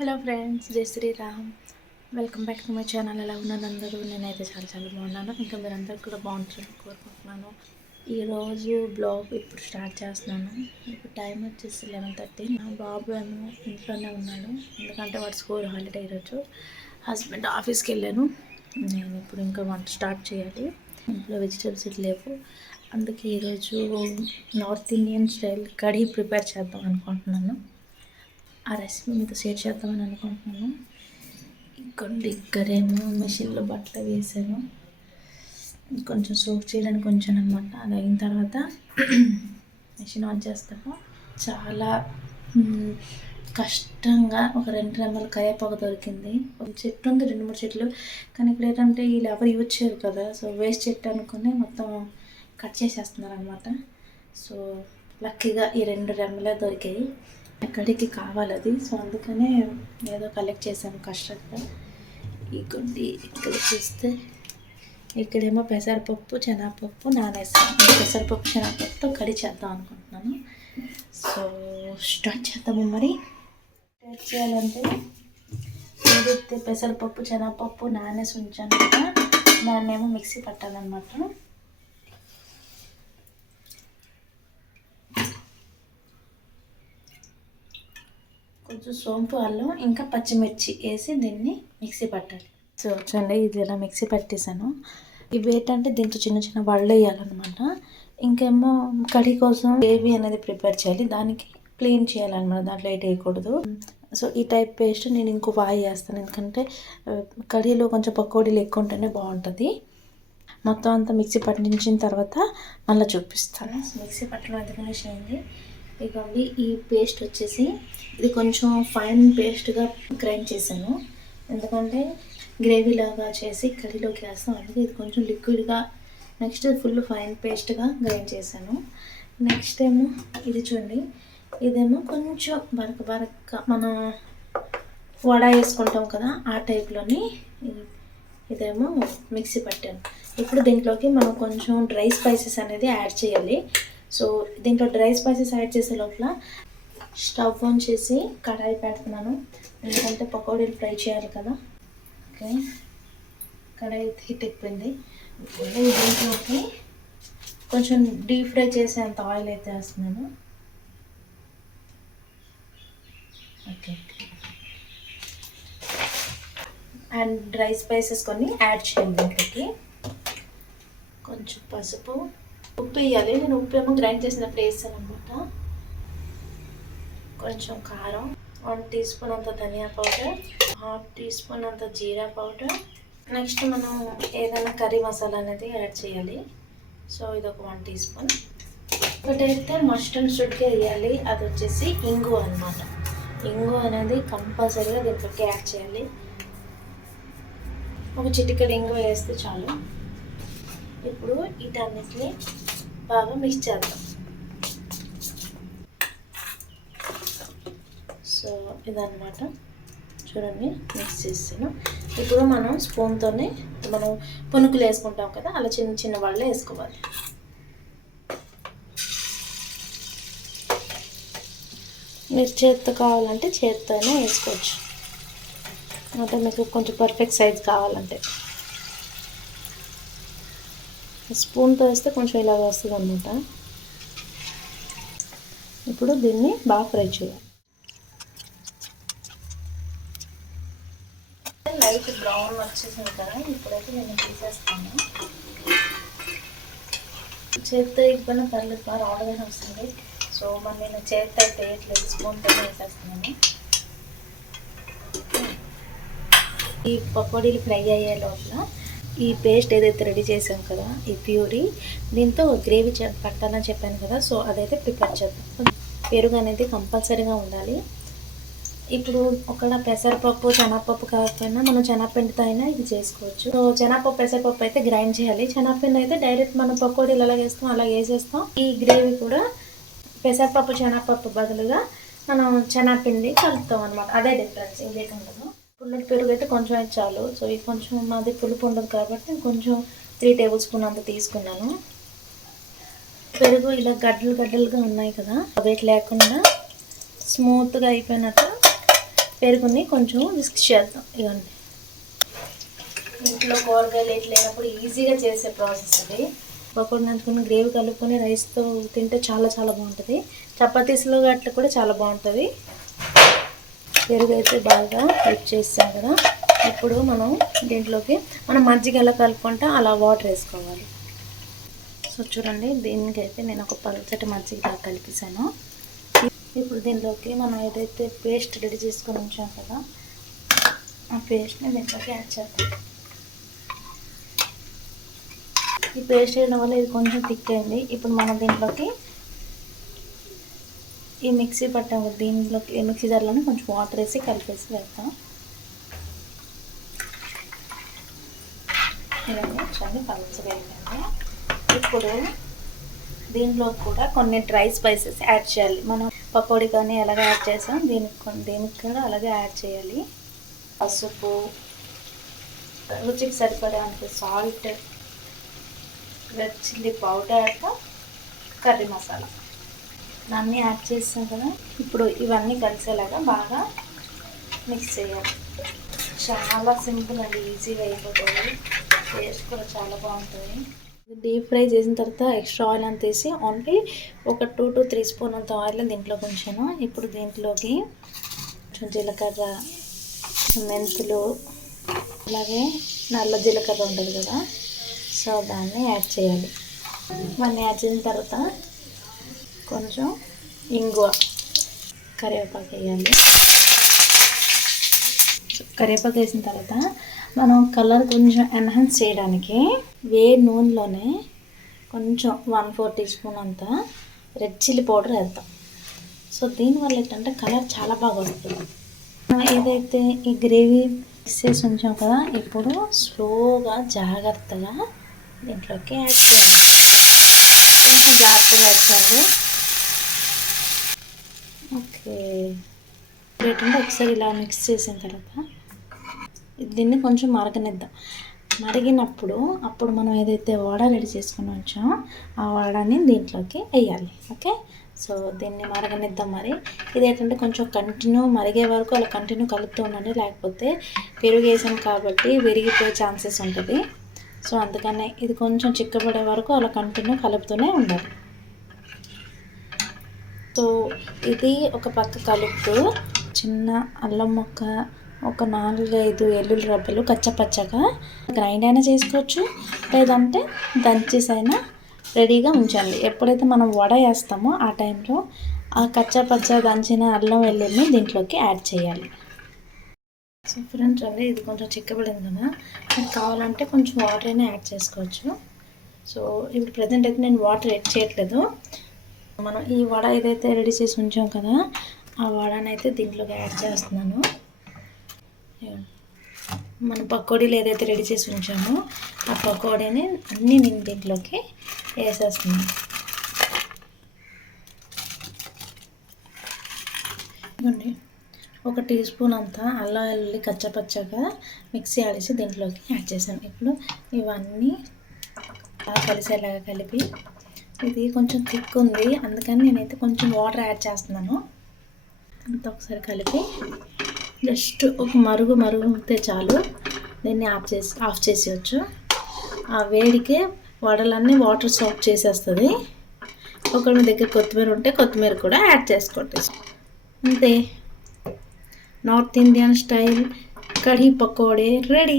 Hello friends, జై Shriram. Welcome back to my channel. ఎలా ఉన్నాను అందరూ? నేనైతే చాలా బాగున్నాను. ఇంకా మీరందరూ కూడా బాగుంటారని కోరుకుంటున్నాను. ఈరోజు బ్లాగ్ ఇప్పుడు స్టార్ట్ చేస్తున్నాను. ఇప్పుడు టైం వచ్చేసి 11:30. నా బాబు ఏమో ఇంట్లోనే ఉన్నాడు, ఎందుకంటే వాడు స్కూల్ హాలిడే ఈరోజు. హస్బెండ్ ఆఫీస్కి వెళ్ళాను. నేను ఇప్పుడు ఇంకా వంట స్టార్ట్ చేయాలి. ఇంట్లో వెజిటేబుల్స్ లేవు, అందుకే ఈరోజు north Indian style curry prepare చేద్దాం అనుకుంటున్నాను. ఆ రెసిపీ మీతో షేర్ చేద్దామని అనుకుంటున్నాను. ఇక్కడేమో మిషన్లో బట్టలు వేసాను, కొంచెం సోక్ చేయడానికి కొంచెం అనమాట. అది అయిన తర్వాత మిషన్ ఆన్ చేస్తాను. చాలా కష్టంగా ఒక 2 రెమ్మల కరివేపాకు దొరికింది. ఒక చెట్టు ఉంది, 2-3 చెట్లు, కానీ ఇక్కడ ఏంటంటే వీళ్ళు ఎవరు యూజ్ చేయరు కదా, సో వేస్ట్ చెట్టు అనుకుని మొత్తం కట్ చేసేస్తున్నారు అనమాట. సో లక్కీగా ఈ 2 రెమ్మలే దొరికాయి. ఎక్కడికి కావాలి అది, సో అందుకనే ఏదో కలెక్ట్ చేశాను కష్టంగా. ఇక్కడ చూస్తే ఇక్కడేమో పెసరపప్పు శనగపప్పు నానేసాను. పెసరపప్పు శనగపప్పుతో కర్రీ చేద్దాం అనుకుంటున్నాను. సో స్టార్ట్ చేద్దాము. మరి స్టార్ట్ చేయాలంటే ఏదైతే పెసరపప్పు శనగపప్పు నానేసి ఉంచాను కదా, దాన్నేమో మిక్సీ పట్టాలన్నమాట. కొంచెం సోంపు, అల్లం, ఇంకా పచ్చిమిర్చి వేసి దీన్ని మిక్సీ పట్టాలి. సో చూడండి, ఇది ఇలా మిక్సీ పట్టేసాను. ఇవి ఏంటంటే దీంతో చిన్న వడలు వేయాలన్నమాట. ఇంకేమో కర్రీ కోసం గ్రేవీ అనేది ప్రిపేర్ చేయాలి, దానికి క్లీన్ చేయాలన్నమాట, దాంట్లో ఏటి వేయకూడదు. సో ఈ టైప్ పేస్ట్ నేను ఇంకో వాయి వేస్తాను, ఎందుకంటే కర్రీలో కొంచెం పకోడీలు ఎక్కువ ఉంటేనే బాగుంటుంది. మొత్తం అంతా మిక్సీ పట్టించిన తర్వాత మళ్ళీ చూపిస్తాను. మిక్సీ పట్టడం ఎందుకనే చేయండి. ఇదిగోండి, ఈ పేస్ట్ వచ్చేసి ఇది కొంచెం ఫైన్ పేస్ట్గా గ్రైండ్ చేశాను, ఎందుకంటే గ్రేవీ లాగా చేసి కర్రీలోకి వేస్తాం, అందుకే ఇది కొంచెం లిక్విడ్గా. నెక్స్ట్ ఫుల్ ఫైన్ పేస్ట్గా గ్రైండ్ చేశాను. నెక్స్ట్ ఏమో ఇది చూడండి, ఇదేమో కొంచెం బరక మనం వడ వేసుకుంటాం కదా ఆ టైప్లోని ఇదేమో మిక్సీ పట్టాను. ఇప్పుడు దీంట్లోకి మనం కొంచెం డ్రై స్పైసెస్ అనేది యాడ్ చేయాలి. సో దీంట్లో డ్రై స్పైసెస్ యాడ్ చేసే లోపల స్టవ్ ఆన్ చేసి కడాయి పెడుతున్నాను, ఎందుకంటే పకోడీలు ఫ్రై చేయాలి కదా. ఓకే, కడాయి హీట్ ఎక్కింది. దీంట్లోకి కొంచెం డీప్ ఫ్రై చేసేంత ఆయిల్ అయితే వేస్తున్నాను. ఓకే, అండ్ డ్రై స్పైసెస్ కొన్ని యాడ్ చేయాలి. దీంట్లోకి కొంచెం పసుపు, ఉప్పు వేయాలి. నేను ఉప్పు ఏమో గ్రైండ్ చేసినప్పుడు వేస్తాను అనమాట. కొంచెం కారం, 1 టీ స్పూన్ అంత ధనియా పౌడర్, 1/2 టీ స్పూన్ అంత జీరా పౌడర్. నెక్స్ట్ మనం ఏదైనా కర్రీ మసాలా అనేది యాడ్ చేయాలి. సో ఇది ఒక 1 టీ స్పూన్. ఒకటైతే మస్ట్ అండ్ షుడ్గా వేయాలి, అది వచ్చేసి ఇంగు అనమాట. ఇంగు అనేది కంపల్సరీగా దీంట్లోకి యాడ్ చేయాలి. ఒక చిటికెడు ఇంగు వేస్తే చాలు. ఇప్పుడు వీటన్నిటిని బాగా మిక్స్ చేద్దాం. సో ఇదన్నమాట, చూడండి మిక్స్ చేస్తాను. ఇప్పుడు మనం స్పూన్తోనే మనం పునుకులు వేసుకుంటాం కదా, అలా చిన్న వాళ్ళు వేసుకోవాలి. మీరు చేత్తో కావాలంటే చేత్తోనే వేసుకోవచ్చు, అంటే మీకు కొంచెం పర్ఫెక్ట్ సైజ్ కావాలంటే. స్పూన్తో వేస్తే కొంచెం ఇలాగ వస్తుంది అన్నమాట. ఇప్పుడు దీన్ని బాగా ఫ్రై చేయాలి. లైట్ బ్రౌన్ వచ్చేసింది కదా, ఇప్పుడైతే నేను తీసేస్తాను. చేతితో ఇవ్వడం పర్లేదు, బాగా రౌండ్గానే వస్తుంది. సో మరి నేను చేతితో అయితే వేయట్లేదు, స్పూన్తో వేసేస్తున్నాను. ఈ పకోడీలు ఫ్రై అయ్యే లోపల ఈ పేస్ట్ ఏదైతే రెడీ చేసాం కదా, ఈ ప్యూరీ, దీంతో గ్రేవీ పట్టాలని చెప్పాను కదా, సో అదైతే ప్రిపేర్ చేద్దాం. పెరుగు అనేది కంపల్సరీగా ఉండాలి. ఇప్పుడు ఒకవేళ పెసరపప్పు శనగపప్పు కాకపోయినా మనం శనగపిండితో అయినా ఇది చేసుకోవచ్చు. సో శనగపప్పు పెసరపప్పు అయితే గ్రైండ్ చేయాలి, శనగపిండి అయితే డైరెక్ట్ మనం పకోడీలు ఎలా వేస్తాం అలా వేసేస్తాం. ఈ గ్రేవీ కూడా పెసరపప్పు శనగపప్పు బదులుగా మనం శనగపిండి కలుపుతాం అనమాట, అదే డిఫరెన్స్, ఇంకేం ఉండదు. పుల్లటి పెరుగు అయితే కొంచెం అయితే చాలు. సో ఇది కొంచెం మాది పులుపు ఉండదు కాబట్టి కొంచెం 3 టేబుల్ స్పూన్ అంత తీసుకున్నాను. పెరుగు ఇలా గడ్డలుగా ఉన్నాయి కదా, అవి లేకుండా స్మూత్గా అయిపోయినట్టు పెరుగుని కొంచెం విస్క్ చేద్దాం. ఇవన్నీ ఇంట్లో కూరగాయలు ఎట్లా లేనప్పుడు ఈజీగా చేసే ప్రాసెస్ అది. పకోడీ నంచుకుని గ్రేవీ కలుపుకొని రైస్తో తింటే చాలా చాలా బాగుంటుంది. చపాతీస్లో అట్లా కూడా చాలా బాగుంటుంది. పెరుగు అయితే బాగా హెల్ప్ చేస్తాం కదా. ఇప్పుడు మనం దీంట్లోకి మనం మజ్జిగ ఎలా కలుపుకుంటే అలా వాటర్ వేసుకోవాలి. సో చూడండి, దీనికైతే నేను ఒక పల్చటి మజ్జిగ బాగా కలిపేసాను. ఇప్పుడు దీంట్లోకి మనం ఏదైతే పేస్ట్ రెడీ చేసుకొని ఉంచాం కదా, ఆ పేస్ట్ని దీంట్లోకి యాడ్ చేద్దాం. ఈ పేస్ట్ వేయడం వల్ల ఇది కొంచెం థిక్ అయింది. ఇప్పుడు మనం దీంట్లోకి ఈ మిక్సీ పట్టాం కదా, దీంట్లోకి ఈ మిక్సీ జార్లోనే కొంచెం వాటర్ వేసి కలిపేసి వేద్దాం. ఇవన్నీ చాలా పలుచగా అయిపోయింది. ఇప్పుడు దీంట్లో కూడా కొన్ని డ్రై స్పైసెస్ యాడ్ చేయాలి. మనం పకోడీ కానీ ఎలాగ యాడ్ చేసాం దీనికి కూడా అలాగే యాడ్ చేయాలి. పసుపు, రుచికి సరిపడేంత salt, red chilli powder, curry masala అన్నీ యాడ్ చేస్తాం కదా. ఇప్పుడు ఇవన్నీ కలిసేలాగా బాగా మిక్స్ చేయాలి. చాలా సింపుల్ అండి, ఈజీగా అయిపోతుంది. టేస్ట్ కూడా చాలా బాగుంటుంది. డీప్ ఫ్రై చేసిన తర్వాత ఎక్స్ట్రా ఆయిల్ అంత తీసి ఓన్లీ ఒక 2 to 3 స్పూన్ అంత ఆయిల్ దీంట్లోకి ఉంచాను. ఇప్పుడు దీంట్లోకి కొంచెం జీలకర్ర, మెంతులు, అలాగే నల్ల జీలకర్ర ఉంటుంది కదా, సో దాన్ని యాడ్ చేయాలి. ఇవన్నీ యాడ్ చేసిన తర్వాత కొంచెం ఇంగువ, కరివేపాకు వేయాలి. కరివేపాకు వేసిన తర్వాత మనం కలర్ కొంచెం ఎన్హాన్స్ చేయడానికి వేడి నూనెలోనే కొంచెం 1/4 టీ స్పూన్ అంతా రెడ్ చిల్లీ పౌడర్ వేద్దాం. సో దీనివల్ల ఏంటంటే కలర్ చాలా బాగా వస్తుంది. ఏదైతే ఈ గ్రేవీ మిక్స్ చేసి ఉంచాం కదా, ఇప్పుడు స్లోగా జాగ్రత్తగా దీంట్లోకి యాడ్ చేయాలి. కొంచెం జాగ్రత్తగా యాడ్ చేయాలి. ఓకే, ఏంటంటే ఒకసారి ఇలా మిక్స్ చేసిన తర్వాత దీన్ని కొంచెం మరగనిద్దాం. మరిగినప్పుడు అప్పుడు మనం ఏదైతే వడ రెడీ చేసుకుని ఉంచామో ఆ వడని దీంట్లోకి వేయాలి. ఓకే, సో దీన్ని మరగనిద్దాం. మరి ఇది ఏంటంటే కొంచెం కంటిన్యూ మరిగే వరకు అలా కంటిన్యూ కలుపుతూ ఉండండి, లేకపోతే పెరుగు వేసాం కాబట్టి విరిగిపోయే ఛాన్సెస్ ఉంటుంది. సో అందుకనే ఇది కొంచెం చిక్కబడే వరకు అలా కంటిన్యూ కలుపుతూనే ఉండాలి. సో ఇది ఒక పక్క కలుపుతూ చిన్న అల్లం ముక్క, ఒక 4-5 వెల్లుల్లి రబ్బలు కచ్చపచ్చగా గ్రైండ్ అయినా చేసుకోవచ్చు, లేదంటే దంచేసైనా రెడీగా ఉంచాలి. ఎప్పుడైతే మనం వడ వేస్తామో ఆ టైంలో ఆ కచ్చపచ్చ దంచిన అల్లం వెల్లుల్లిని దీంట్లోకి యాడ్ చేయాలి. సో ఫ్రెండ్స్, అదే ఇది కొంచెం చిక్కబడింది కదా, నాకు కావాలంటే కొంచెం వాటర్ అయినా యాడ్ చేసుకోవచ్చు. సో ఇప్పుడు ప్రజెంట్ అయితే నేను వాటర్ యాడ్ చేయట్లేదు. మనం ఈ వడ ఏదైతే రెడీ చేసి ఉంచాం కదా, ఆ వడనైతే దీంట్లోకి యాడ్ చేస్తున్నాను. మన పకోడీలు ఏదైతే రెడీ చేసి ఉంచామో ఆ పకోడీని అన్నీ నేను దీంట్లోకి వేసేస్తున్నాను. ఇవ్వండి, 1 టీ స్పూన్ అంతా అల్లం వెల్లుల్లి కచ్చపచ్చగా మిక్సీ ఆడేసి దీంట్లోకి యాడ్ చేశాను. ఇప్పుడు ఇవన్నీ కలిసేలాగా కలిపి, ఇది కొంచెం థిక్ ఉంది అందుకని నేనైతే కొంచెం వాటర్ యాడ్ చేస్తున్నాను. అంతా ఒకసారి కలిపి జస్ట్ ఒక మరుగుతే చాలు, దీన్ని ఆఫ్ చేసేయచ్చు. ఆ వేడికే వడలన్నీ వాటర్ సాక్ చేసేస్తుంది. ఒకవేళ మీ దగ్గర కొత్తిమీర ఉంటే కొత్తిమీర కూడా యాడ్ చేసుకోండి. అంతే, north Indian style kadhi pakodi ready.